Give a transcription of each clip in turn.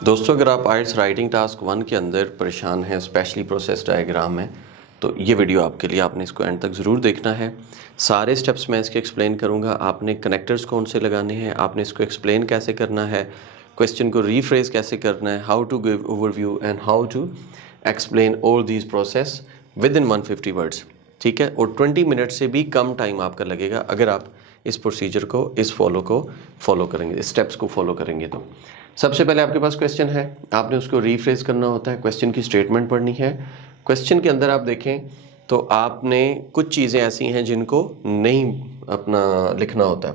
दोस्तों, अगर आप आइल्स राइटिंग टास्क 1 के अंदर परेशान हैं स्पेशली प्रोसेस डायग्राम में, तो ये वीडियो आपके लिए, आपने इसको एंड तक ज़रूर देखना है। सारे स्टेप्स मैं इसके एक्सप्लेन करूँगा। आपने कनेक्टर्स कौन से लगाने हैं, आपने इसको एक्सप्लेन कैसे करना है, क्वेश्चन को रीफ्रेज कैसे करना है, how to give overview and how to explain all these process within 150 words. ठीक है, और 20 मिनट से भी कम टाइम आपका लगेगा अगर आप इस प्रोसीजर को, इस फॉलो करेंगे, स्टेप्स को फॉलो करेंगे। तो सबसे पहले आपके पास क्वेश्चन है, आपने उसको रीफ्रेज करना होता है, क्वेश्चन की स्टेटमेंट पढ़नी है। क्वेश्चन के अंदर आप देखें तो आपने कुछ चीज़ें ऐसी हैं जिनको नहीं अपना लिखना होता।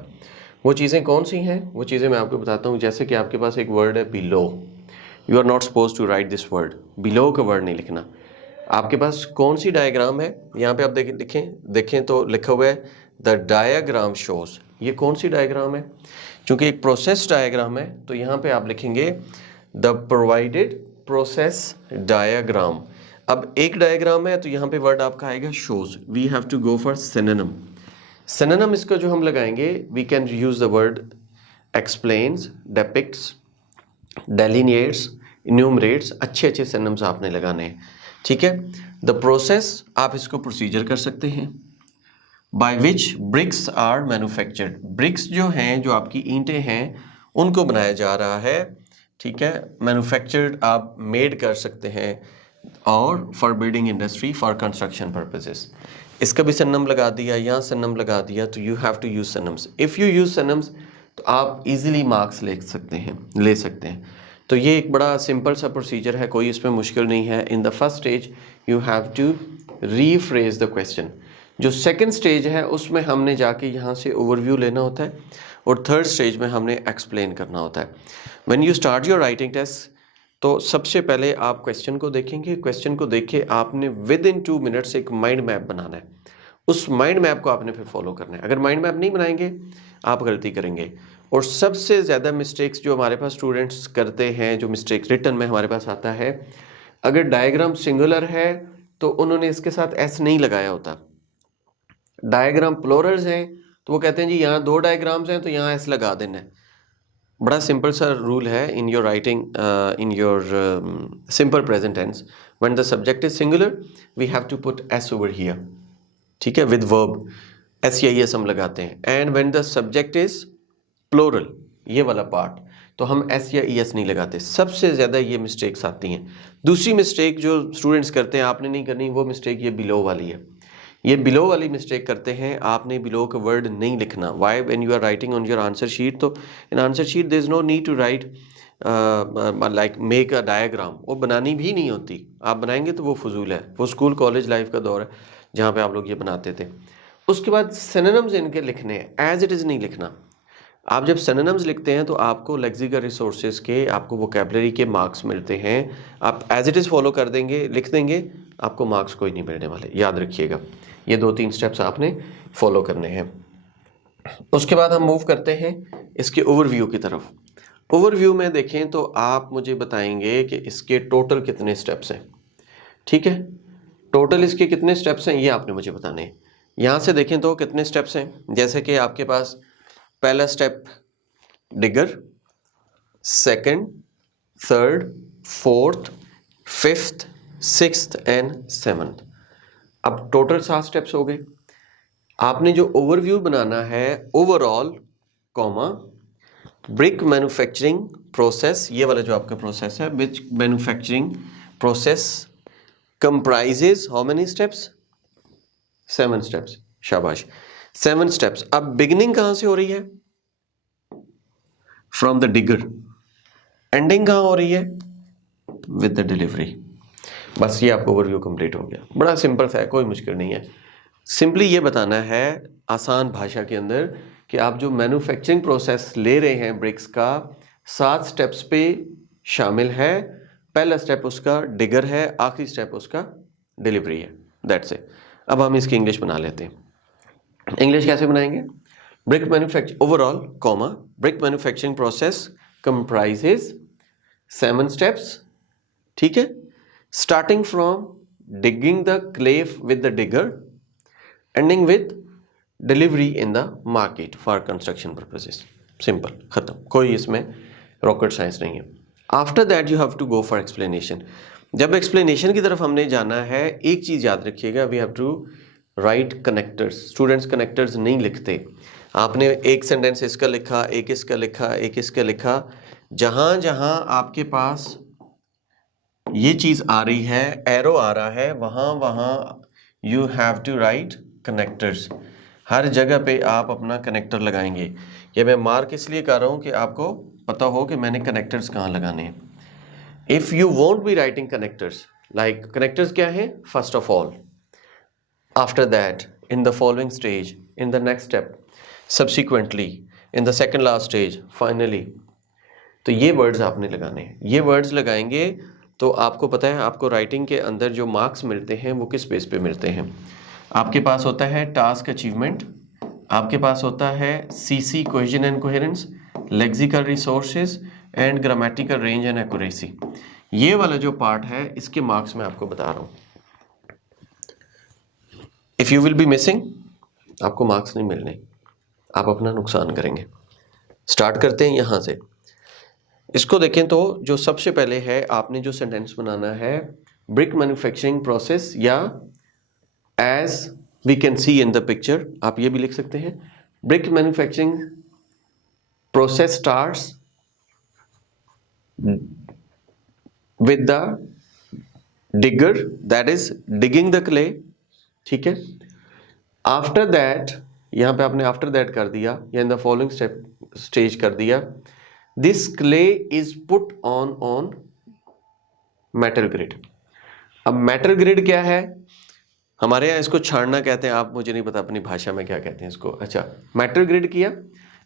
वो चीज़ें कौन सी हैं, वो चीज़ें मैं आपको बताता हूँ। जैसे कि आपके पास एक वर्ड है below, you are not suppose to write this word, below का वर्ड नहीं लिखना। आपके पास कौन सी डायग्राम है, यहाँ पे आप देखें तो लिखा हुआ है द डायग्राम शोज। ये कौन सी डायग्राम है? चूंकि एक प्रोसेस डायग्राम है तो यहाँ पे आप लिखेंगे द प्रोवाइडेड प्रोसेस डायग्राम। अब एक डायग्राम है तो यहाँ पे वर्ड आपका आएगा shows. We have to go for synonym. Synonym इसका जो हम लगाएंगे, we can use the word explains, depicts, delineates, enumerates. अच्छे अच्छे सिनोनिम्स आपने लगाने हैं। ठीक है, द प्रोसेस आप इसको प्रोसीजर कर सकते हैं। By which bricks are manufactured, bricks जो हैं, जो आपकी ईंटें हैं, उनको बनाया जा रहा है। ठीक है, मैन्युफैक्चर्ड आप मेड कर सकते हैं। और for building industry, for construction purposes, इसका भी सिनोनिम लगा दिया, यहाँ सिनोनिम लगा दिया। तो you have to use synonyms. If you use synonyms तो आप इजीली मार्क्स ले सकते हैं। तो ये एक बड़ा सिंपल सा प्रोसीजर है, कोई इसमें मुश्किल नहीं है। In the first stage you have to rephrase the question. जो सेकंड स्टेज है उसमें हमने जाके यहाँ से ओवरव्यू लेना होता है, और थर्ड स्टेज में हमने एक्सप्लेन करना होता है। When you start your writing test, तो सबसे पहले आप क्वेश्चन को देखेंगे। क्वेश्चन को देख के आपने विद इन 2 मिनट्स एक माइंड मैप बनाना है। उस माइंड मैप को आपने फिर फॉलो करना है। अगर माइंड मैप नहीं बनाएंगे आप गलती करेंगे। और सबसे ज़्यादा मिस्टेक्स जो हमारे पास स्टूडेंट्स करते हैं, जो मिस्टेक्स रिटन में हमारे पास आता है, अगर डायग्राम सिंगुलर है तो उन्होंने इसके साथ एस नहीं लगाया होता। डायग्राम प्लोरल्स हैं तो वो कहते हैं जी यहाँ 2 डायग्राम्स हैं तो यहाँ एस लगा देना है। बड़ा सिंपल सा रूल है in your writing, in your simple present tense. When the subject is singular we have to put S over here. ठीक है, विद वर्ब एस या एस हम लगाते हैं। And when the subject is plural, ये वाला part, तो हम एस या एस नहीं लगाते। सबसे ज़्यादा ये मिस्टेक्स आती हैं। दूसरी मिस्टेक जो स्टूडेंट्स करते हैं, आपने नहीं करनी वो मिस्टेक, ये बिलो वाली है। ये बिलो वाली मिस्टेक करते हैं, आपने बिलो का वर्ड नहीं लिखना। Why when you are writing on your answer sheet, तो in answer sheet there is no need to write like make a diagram. वो बनानी भी नहीं होती, आप बनाएंगे तो वो फजूल है। वो स्कूल कॉलेज लाइफ का दौर है जहाँ पे आप लोग ये बनाते थे। उसके बाद सिनोनिम्स इनके लिखने हैं, एज इट इज़ नहीं लिखना। आप जब सिनोनिम्स लिखते हैं तो आपको लेक्सिकल रिसोर्सेज के, आपको वोकैबुलरी के मार्क्स मिलते हैं। आप एज इट इज़ फॉलो कर देंगे, लिख देंगे, आपको मार्क्स कोई नहीं मिलने वाले, याद रखिएगा। ये 2-3 स्टेप्स आपने फॉलो करने हैं। उसके बाद हम मूव करते हैं इसके ओवरव्यू की तरफ। ओवरव्यू में देखें तो आप मुझे बताएंगे कि इसके टोटल कितने स्टेप्स हैं। ठीक है, टोटल इसके कितने स्टेप्स हैं ये आपने मुझे बताने हैं। यहाँ से देखें तो कितने स्टेप्स हैं। जैसे कि आपके पास पहला स्टेप डिगर, second, third, fourth, fifth, sixth and seventh. अब टोटल 7 स्टेप्स हो गए। आपने जो ओवरव्यू बनाना है, overall comma brick manufacturing process, ये वाला जो आपका प्रोसेस है, which manufacturing process comprises how many steps? 7 steps. शाबाश, 7 स्टेप्स। अब बिगिनिंग कहाँ से हो रही है? From the digger. एंडिंग कहाँ हो रही है? With the delivery. बस ये आपका ओवरव्यू कंप्लीट हो गया। बड़ा सिंपल सा है, कोई मुश्किल नहीं है। सिंपली ये बताना है आसान भाषा के अंदर कि आप जो मैन्युफैक्चरिंग प्रोसेस ले रहे हैं ब्रिक्स का, 7 स्टेप्स पे शामिल है। पहला स्टेप उसका डिगर है, आखिरी स्टेप उसका डिलीवरी है। That's it. अब हम इसकी इंग्लिश बना लेते हैं। इंग्लिश कैसे बनाएंगे? Brick manufacture overall comma brick manufacturing process comprises 7 steps. ठीक है, starting from digging the clay with the digger, ending with delivery in the market for construction purposes. Simple, खत्म। कोई इसमें रॉकेट साइंस नहीं है। After that you have to go for explanation. जब explanation की तरफ हमने जाना है, एक चीज़ याद रखिएगा, we have to write connectors. Students connectors नहीं लिखते। आपने एक सेंटेंस इसका लिखा, एक इसका लिखा, एक इसका लिखा, जहाँ जहाँ आपके पास ये चीज़ आ रही है, एरो आ रहा है, वहाँ वहाँ you have to write connectors. हर जगह पे आप अपना कनेक्टर लगाएंगे। ये मैं मार्क इसलिए कर रहा हूँ कि आपको पता हो कि मैंने कनेक्टर्स कहाँ लगाने हैं। If you won't be writing connectors, like connectors क्या है? First of all, after that, in the following stage, in the next step, subsequently, in the second last stage, finally. तो ये वर्ड्स आपने लगाने हैं। ये वर्ड्स लगाएंगे तो आपको पता है आपको राइटिंग के अंदर जो मार्क्स मिलते हैं वो किस बेस पे मिलते हैं। आपके पास होता है टास्क अचीवमेंट, आपके पास होता है CC cohesion and coherence, lexical resources and grammatical range and accuracy. ये वाला जो पार्ट है इसके मार्क्स मैं आपको बता रहा हूँ। If you will B missing, आपको मार्क्स नहीं मिलने, आप अपना नुकसान करेंगे। स्टार्ट करते हैं यहाँ से। इसको देखें तो जो सबसे पहले है, आपने जो सेंटेंस बनाना है, ब्रिक मैन्युफैक्चरिंग प्रोसेस, या as we can see in the picture, आप ये भी लिख सकते हैं, brick manufacturing process starts with the digger, that is digging the clay. ठीक है, आफ्टर दैट, यहां पे आपने आफ्टर दैट कर दिया या इन द फॉलोइंग स्टेज कर दिया, this clay is put on metal grid. अब मेटल ग्रिड क्या है? हमारे यहाँ इसको छाड़ना कहते हैं, आप, मुझे नहीं पता अपनी भाषा में क्या कहते हैं इसको। अच्छा, मेटल ग्रिड किया।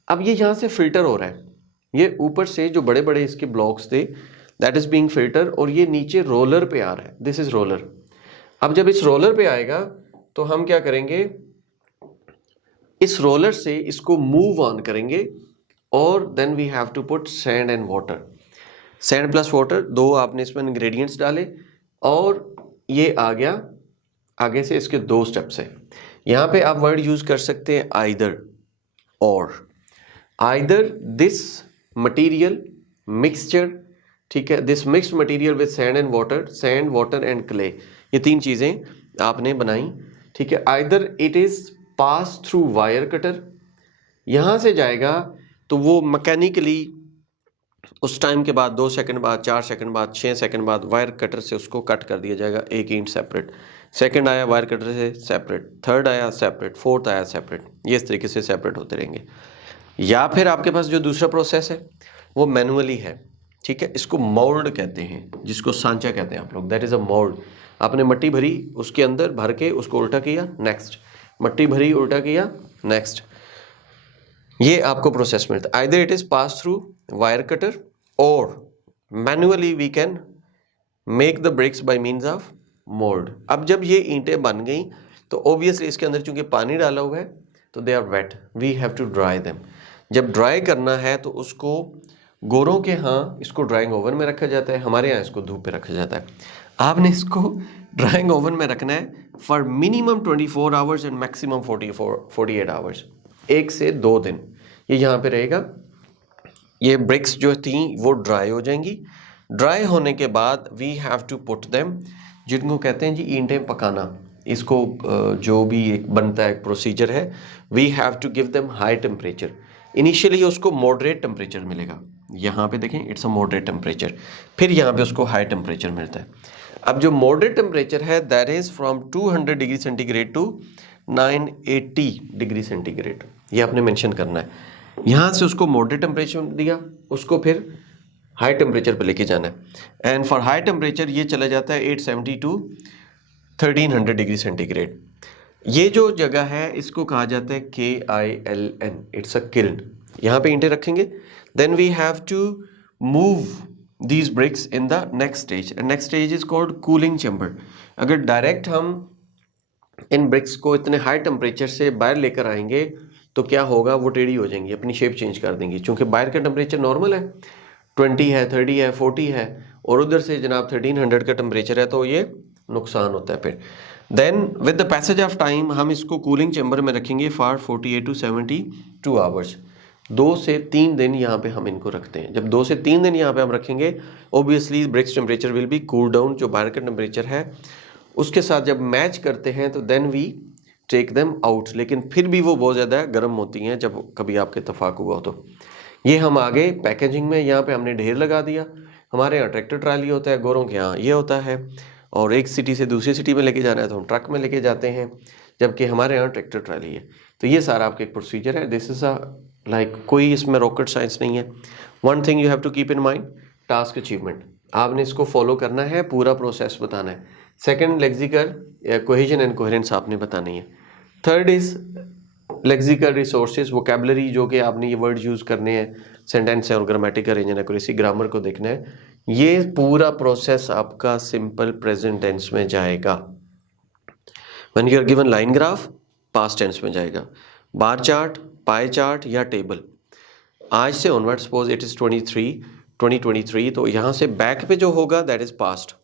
अब ये यहाँ से फिल्टर हो रहा है, ये ऊपर से जो बड़े बड़े इसके ब्लॉक्स थे, दैट इज बीइंग फिल्टर, और ये नीचे रोलर पे आ रहा है, दिस इज रोलर। अब जब इस रोलर पे आएगा तो हम क्या करेंगे, इस रोलर से इसको मूव ऑन करेंगे, और then we have to put sand and water. Sand plus water, दो आपने इसमें इंग्रेडिएंट्स डाले, और ये आ गया। आगे से इसके दो स्टेप्स हैं। यहाँ पे आप वर्ड यूज कर सकते हैं आइदर और। आइदर दिस मटीरियल मिक्सचर, ठीक है, this mixed material with sand and water, sand water and clay, ये तीन चीज़ें आपने बनाई। ठीक है, either it is pass through wire cutter, यहाँ से जाएगा तो वो मैकेनिकली उस टाइम के बाद 2 सेकंड बाद, 4 सेकंड बाद, 6 सेकंड बाद वायर कटर से उसको कट कर दिया जाएगा, एक इंच सेपरेट। सेकंड आया वायर कटर से सेपरेट, थर्ड आया सेपरेट, फोर्थ आया सेपरेट, ये इस तरीके से सेपरेट होते रहेंगे। या फिर आपके पास जो दूसरा प्रोसेस है वो मैनुअली है। ठीक है, इसको मोल्ड कहते हैं, जिसको सांचा कहते हैं आप लोग, दैट इज़ अ मोल्ड। आपने मिट्टी भरी, उसके अंदर भर के उसको उल्टा किया, नेक्स्ट, मिट्टी भरी, उल्टा किया, नेक्स्ट, ये आपको प्रोसेस मिलता है। Either it is pass through wire cutter और manually we can make the bricks by means of mould. अब जब ये ईंटें बन गई तो ऑब्वियसली इसके अंदर चूंकि पानी डाला हुआ है तो they are wet, we have to dry them. जब ड्राई करना है तो उसको गोरों के यहाँ इसको ड्राइंग ओवन में रखा जाता है, हमारे यहाँ इसको धूप पे रखा जाता है। आपने इसको ड्राइंग ओवन में रखना है for minimum 24 hours and maximum 48 hours, 1 से 2 दिन ये यहाँ पे रहेगा। ये ब्रिक्स जो थी वो ड्राई हो जाएंगी। ड्राई होने के बाद we have to put them, जिनको कहते हैं जी ईंटें पकाना, इसको जो भी एक बनता है, एक प्रोसीजर है, we have to give them high temperature. Initially उसको मॉडरेट टेम्परेचर मिलेगा, यहाँ पे देखें इट्स अ मॉडरेट टेम्परेचर, फिर यहाँ पे उसको हाई टेम्परेचर मिलता है। अब जो मॉडरेट टेम्परेचर है that is from 200 degree centigrade to 980 degree centigrade, ये आपने मेंशन करना है। यहाँ से उसको मॉडरेट टेम्परेचर दिया, उसको फिर हाई टेम्परेचर पे लेके जाना है। एंड फॉर हाई टेम्परेचर ये चला जाता है 870 टू 1300 डिग्री सेंटीग्रेड। ये जो जगह है इसको कहा जाता है KILN, इट्स अ किल्न। यहाँ पे ईंटें रखेंगे, then we have to move these bricks in the next stage, and next stage is called cooling chamber. अगर डायरेक्ट हम इन ब्रिक्स को इतने हाई टेम्परेचर से बाहर लेकर आएंगे तो क्या होगा, वो टेढ़ी हो जाएंगी, अपनी शेप चेंज कर देंगी, क्योंकि बाहर का टेम्परेचर नॉर्मल है, 20 है, 30 है, 40 है, और उधर से जनाब 1300 का टेम्परेचर है, तो ये नुकसान होता है फिर। Then with the passage of time हम इसको कूलिंग चैम्बर में रखेंगे फॉर 48 टू 72 आवर्स। 2 से 3 दिन यहाँ पे हम इनको रखते हैं। जब 2 से 3 दिन यहाँ पे हम रखेंगे, obviously bricks temperature will be cool down, जो बाहर का टेम्परेचर है उसके साथ जब मैच करते हैं तो then we take them out. लेकिन फिर भी वो बहुत ज़्यादा गर्म होती हैं जब कभी आपके इत्तेफाक हुआ तो। ये हम आगे पैकेजिंग में यहाँ पे हमने ढेर लगा दिया। हमारे यहाँ ट्रैक्टर ट्राली होता है, गोरों के यहाँ ये होता है, और एक सिटी से दूसरी सिटी में लेके जाना है तो हम ट्रक में लेके जाते हैं, जबकि हमारे यहाँ ट्रैक्टर ट्राली है। तो ये सारा आपका एक प्रोसीजर है। दिस इज़ अ लाइक कोई इसमें रॉकेट साइंस नहीं है। One thing you have to keep in mind, task achievement, आपने इसको फॉलो करना है, पूरा प्रोसेस बताना है। Second, lexical cohesion and coherence आपने बतानी है। Third is lexical resources, vocabulary, जो कि आपने ये वर्ड यूज़ करने हैं, सेंटेंस है और grammatical range and accuracy, grammar को देखना है। ये पूरा प्रोसेस आपका सिंपल प्रेजेंट टेंस में जाएगा। When you are given line graph, past tense में जाएगा। बार चार्ट, पाई चार्ट या टेबल, आज से ऑनवर्ड सपोज इट इज़ 2023, तो यहाँ से बैक पे जो होगा दैट इज़ पास्ट।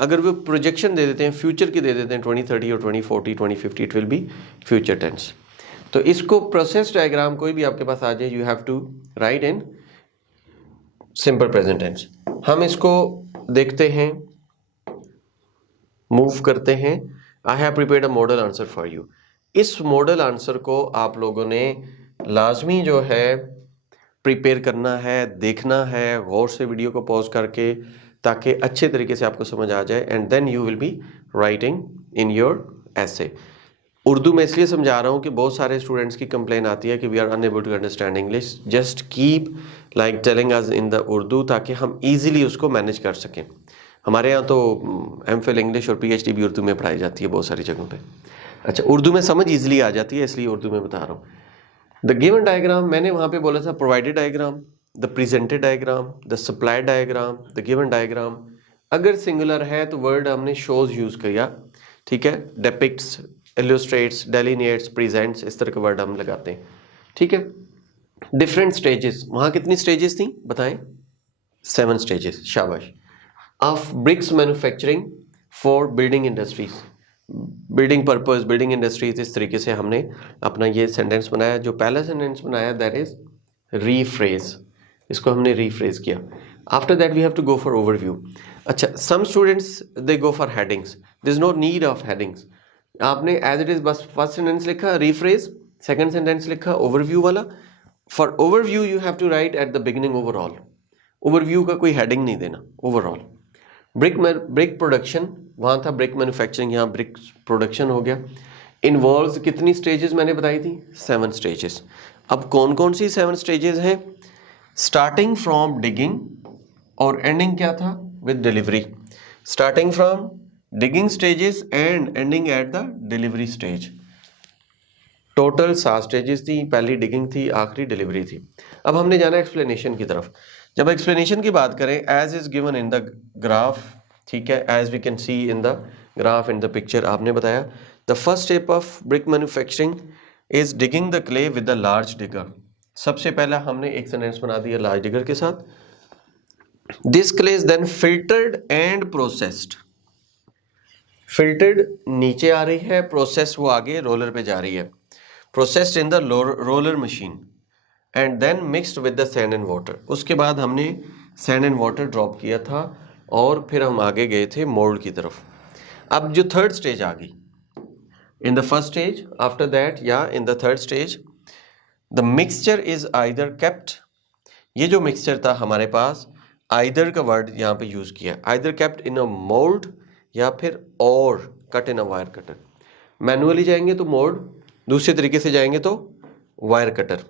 अगर वो प्रोजेक्शन दे देते हैं, फ्यूचर की दे देते हैं 2030 और 2040, 2050, it will be future tense. तो इसको प्रोसेस डायग्राम कोई भी आपके पास आ जाए, you have to write in simple present tense. हम इसको देखते हैं, मूव करते हैं। I have prepared a model answer for you. इस मॉडल आंसर को आप लोगों ने लाजमी जो है प्रिपेयर करना है, देखना है, गौर से वीडियो को पॉज करके, ताकि अच्छे तरीके से आपको समझ आ जाए, and then you will be writing in your essay. Urdu में इसलिए समझा रहा हूँ कि बहुत सारे स्टूडेंट्स की कंप्लेन आती है कि we are unable to understand English. Just keep like telling us in the Urdu, ताकि हम इजीली उसको मैनेज कर सकें। हमारे यहाँ तो एमफिल इंग्लिश और पीएचडी भी उर्दू में पढ़ाई जाती है बहुत सारी जगहों पे। अच्छा, उर्दू में समझ ईजिली आ जाती है, इसलिए उर्दू में बता रहा हूँ। द गिवन डायग्राम, मैंने वहाँ पे बोला था provided diagram, the presented diagram, the supplied diagram, the given diagram. अगर सिंगुलर है तो वर्ड हमने शोज यूज़ किया, ठीक है। डेपिक्ट्स, इलस्ट्रेट्स, डेलिनेट्स, प्रेजेंट्स, इस तरह के वर्ड हम लगाते हैं, ठीक है। डिफरेंट स्टेजेस, वहाँ कितनी स्टेजेस थी बताएं? 7 स्टेजेस, शाबाश। Of BRICS manufacturing for building industries, building purpose, building industries, इस तरीके से हमने अपना ये सेंटेंस बनाया। जो पहला सेंटेंस बनाया दैट इज रीफ्रेज, इसको हमने रीफ्रेज किया। After that we have to go for overview. अच्छा, some students they go for headings, there is no need of headings. आपने एज इट इज बस फर्स्ट सेंटेंस लिखा रीफ्रेज, सेकंड सेंटेंस लिखा overview वाला। For overview you have to write at the beginning overall. Overview का कोई heading नहीं देना, overall. Brick production, वहाँ था ब्रिक मैन्युफैक्चरिंग, यहाँ ब्रिक प्रोडक्शन हो गया। इन्वॉल्व्स कितनी स्टेजेस मैंने बताई थी? 7 स्टेजेस। अब कौन कौन सी 7 स्टेजेस हैं? स्टार्टिंग फ्रॉम डिगिंग और एंडिंग क्या था? With delivery. Starting from digging stages and ending at the delivery stage. Total 7 stages थी, पहली डिगिंग थी, आखिरी डिलीवरी थी। अब हमने जाना एक्सप्लेनेशन की तरफ। जब एक्सप्लेनेशन की बात करें, as is given in the graph, ठीक है, as we can see in the graph in the picture, आपने बताया the first step of brick manufacturing is digging the clay with the large digger. सबसे पहला हमने एक सेंटेंस बना दिया लार्ज डिगर के साथ। This clay is then filtered and processed. Filtered नीचे आ रही है, प्रोसेस वो आगे रोलर पे जा रही है। Processed in the roller machine and then mixed with the sand and water. उसके बाद हमने सैंड एंड वाटर ड्रॉप किया था और फिर हम आगे गए थे मोल्ड की तरफ। अब जो थर्ड स्टेज आ गई, in the first stage, after that या in the third stage, the mixture is either kept. ये जो मिक्सचर था हमारे पास, आइदर का वर्ड यहाँ पे यूज किया, either kept in a mould या फिर और cut in a wire cutter. Manually जाएंगे तो मोल्ड, दूसरे तरीके से जाएंगे तो वायर कटर।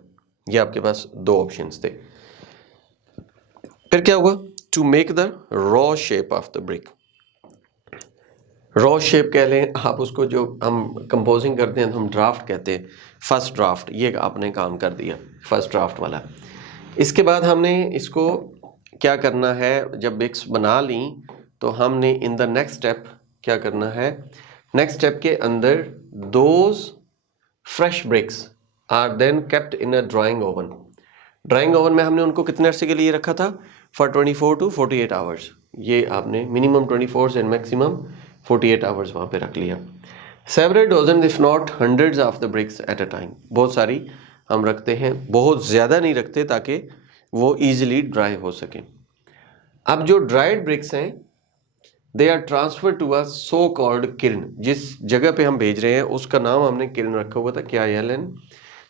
ये आपके पास 2 ऑप्शंस थे। फिर क्या हुआ? To make the raw shape of the brick. Raw shape कह लें आप उसको, जो हम कंपोजिंग करते हैं तो हम ड्राफ्ट कहते हैं, फर्स्ट ड्राफ्ट, ये आपने काम कर दिया फर्स्ट ड्राफ्ट वाला। इसके बाद हमने इसको क्या करना है, जब ब्रिक्स बना ली तो हमने इन द नेक्स्ट स्टेप क्या करना है? नेक्स्ट स्टेप के अंदर those fresh bricks are then kept in a drying oven. Drying oven में हमने उनको कितने अरसे के लिए रखा था? For 24 to 48 hours. ये आपने मिनिमम 24 एंड मैक्सिमम 48 आवर्स वहाँ पे रख लिया। Several dozen if not hundreds of the bricks at a time. बहुत सारी हम रखते हैं, बहुत ज़्यादा नहीं रखते ताकि वो ईजिली ड्राई हो सके। अब जो ड्राइड ब्रिक्स हैं they are transfer to a so called kiln. जिस जगह पे हम भेज रहे हैं उसका नाम हमने किरण रखा हुआ था, KILN,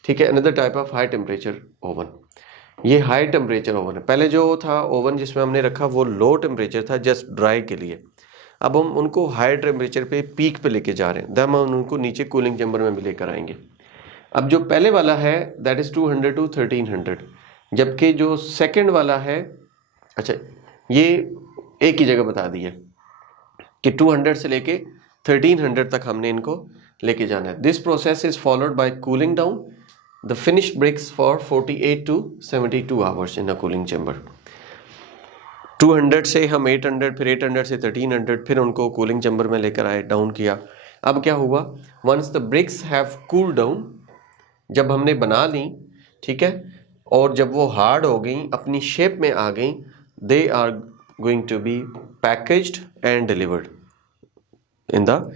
ठीक है। Another type of high temperature oven, ये हाई टेम्परेचर ओवन है। पहले जो था ओवन जिसमें हमने रखा वो लो टेम्परेचर था जस्ट ड्राई के लिए। अब हम उनको हाई टेम्परेचर पे पीक पे लेके जा रहे हैं, हम उनको नीचे कूलिंग चैम्बर में भी लेकर आएंगे। अब जो पहले वाला है दैट इज़ 200 to 1300, जबकि जो सेकंड वाला है, अच्छा ये एक ही जगह बता दी है कि 200 से लेके 1300 तक हमने इनको लेके जाना है। This process is followed by cooling down the finished bricks for 48 to 72 hours in a cooling chamber. 200 से हम 800, फिर 800 से 1300, फिर उनको कूलिंग चैम्बर में लेकर आए, डाउन किया। अब क्या हुआ, once the bricks have cool down, जब हमने बना ली, ठीक है, और जब वो हार्ड हो गई, अपनी शेप में आ गई, they are going to be packaged and delivered in the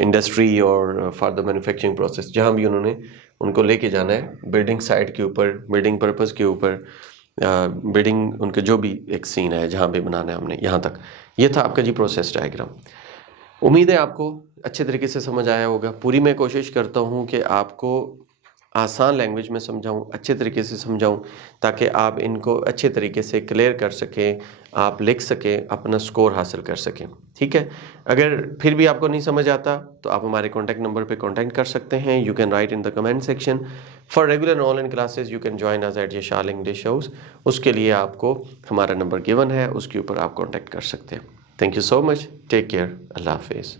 industry और फॉर द मैन्युफैक्चरिंग प्रोसेस, जहाँ भी उन्होंने उनको लेके जाना है, बिल्डिंग साइट के ऊपर, बिल्डिंग पर्पस के ऊपर, बिल्डिंग उनके जो भी एक सीन है जहाँ पे बनाना है हमने, यहाँ तक। ये था आपका जी प्रोसेस डायग्राम। उम्मीद है आपको अच्छे तरीके से समझ आया होगा। पूरी मैं कोशिश करता हूँ कि आपको आसान लैंग्वेज में समझाऊँ, अच्छे तरीके से समझाऊँ, ताकि आप इनको अच्छे तरीके से क्लियर कर सकें, आप लिख सकें, अपना स्कोर हासिल कर सकें, ठीक है। अगर फिर भी आपको नहीं समझ आता तो आप हमारे कॉन्टैक्ट नंबर पे कॉन्टैक्ट कर सकते हैं। You can write in the comment section. For regular online classes you can join us at Yashal English house. उसके लिए आपको हमारा नंबर गिवन है, उसके ऊपर आप कॉन्टैक्ट कर सकते हैं। Thank you so much, take care, अल्लाह हाफिज़।